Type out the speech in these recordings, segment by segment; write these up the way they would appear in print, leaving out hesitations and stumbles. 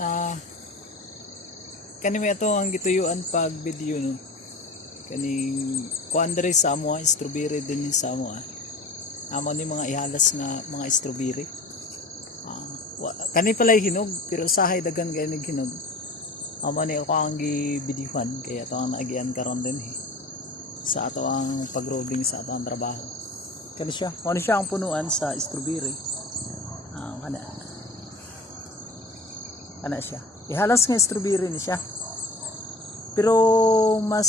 Ah, kani may ato ang gituyuan pag video no. Kaning kuan diri sa amo, strawberry din sa amo. Amo ni mga ihalas nga mga strawberry. Kani pala hinog pero sahay dagan kay nig hinog. Amo ni ako ang gibidihan kaya ato ang naagian karon din sa ato ang pagrobing sa ato ang trabaho. Kani siya, ano siya ang punuan sa strawberry. Kana siya. Ihalas nga strawberry ni siya. Pero mas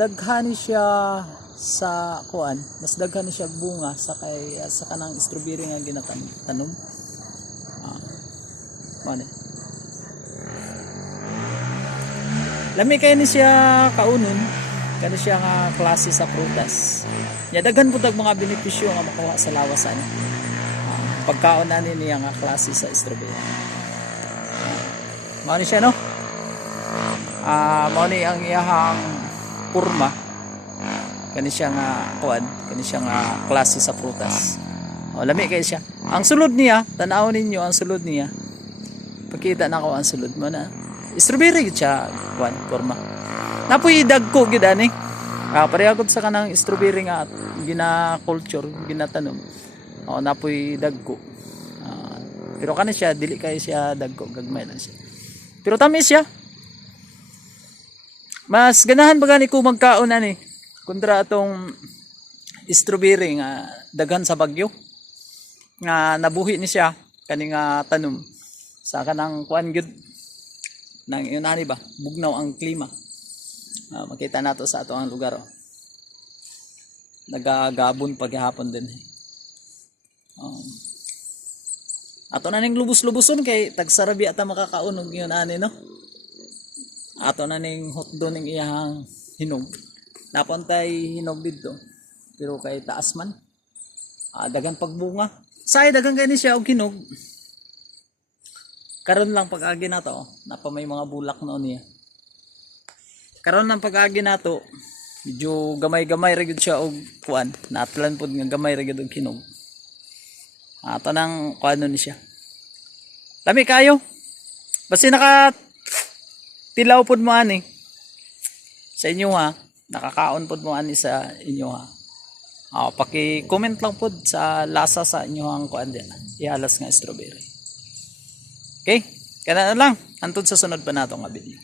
daghan siya sa kuan, mas daghan siya bunga sa kanang strawberry nga ginatanom. Mane. Lami kay ni siya kaunon, kana siya nga klase sa prutas. Nya daghan pud mga benepisyo nga makuha sa lawasan. Pagkaon ani niya nga klase sa strawberry. Mao ni siya no. Mao ni ang iyahang purma. Kani siya nga kuan, kani siya nga klase sa prutas. Lami kay siya. Ang sulod niya, tan-aw ninyo ang sulod niya. Pakita na ko ang sulod mo na. Strawberry gid siya kuan, purma. Napoy dagko gid ani. Pareha gud sa kanang strawberry nga gina-culture, ginatanom. Napoy dagko. Pero kani siya dili kay siya dagko, gagmay lang siya. Pero tamis siya. Mas ganahan ba gani ko magkaon ani kontra atong strawberry nga daghan sa bagyo nga nabuhi ni siya kani nga tanom sa kanang kuan gyud nang inani ba bugnaw ang klima. Makita nato sa ato ang lugar nagagabon paghapon din. Ato na ning lubos-luboson kay tagsarabi ata makakaunog yun ani no. Ato na ning hotdo ning iyang hinog. Napontay hinog didto. Pero kay taas man. Dagang pagbunga. Say dagang kay ni siya og hinog. Karon lang pag-agi nato, napa may mga bulak noon niya. Karon lang pag-agi nato, medyo gamay-gamay ra gyud siya og kuan. Natlan pud nga gamay ra gyud og hinog. Ato nang kuano ni siya. Lami kayo. Basta naka tilaw pod mo ani sa inyo ha. Nakakaon pod mo ani sa inyo ha. Paki-comment lang pod sa lasa sa inyo ang kuan diyan. Ihalas nga strawberry. Okay? Kana na lang. Antod sa sunod pa nato nga video.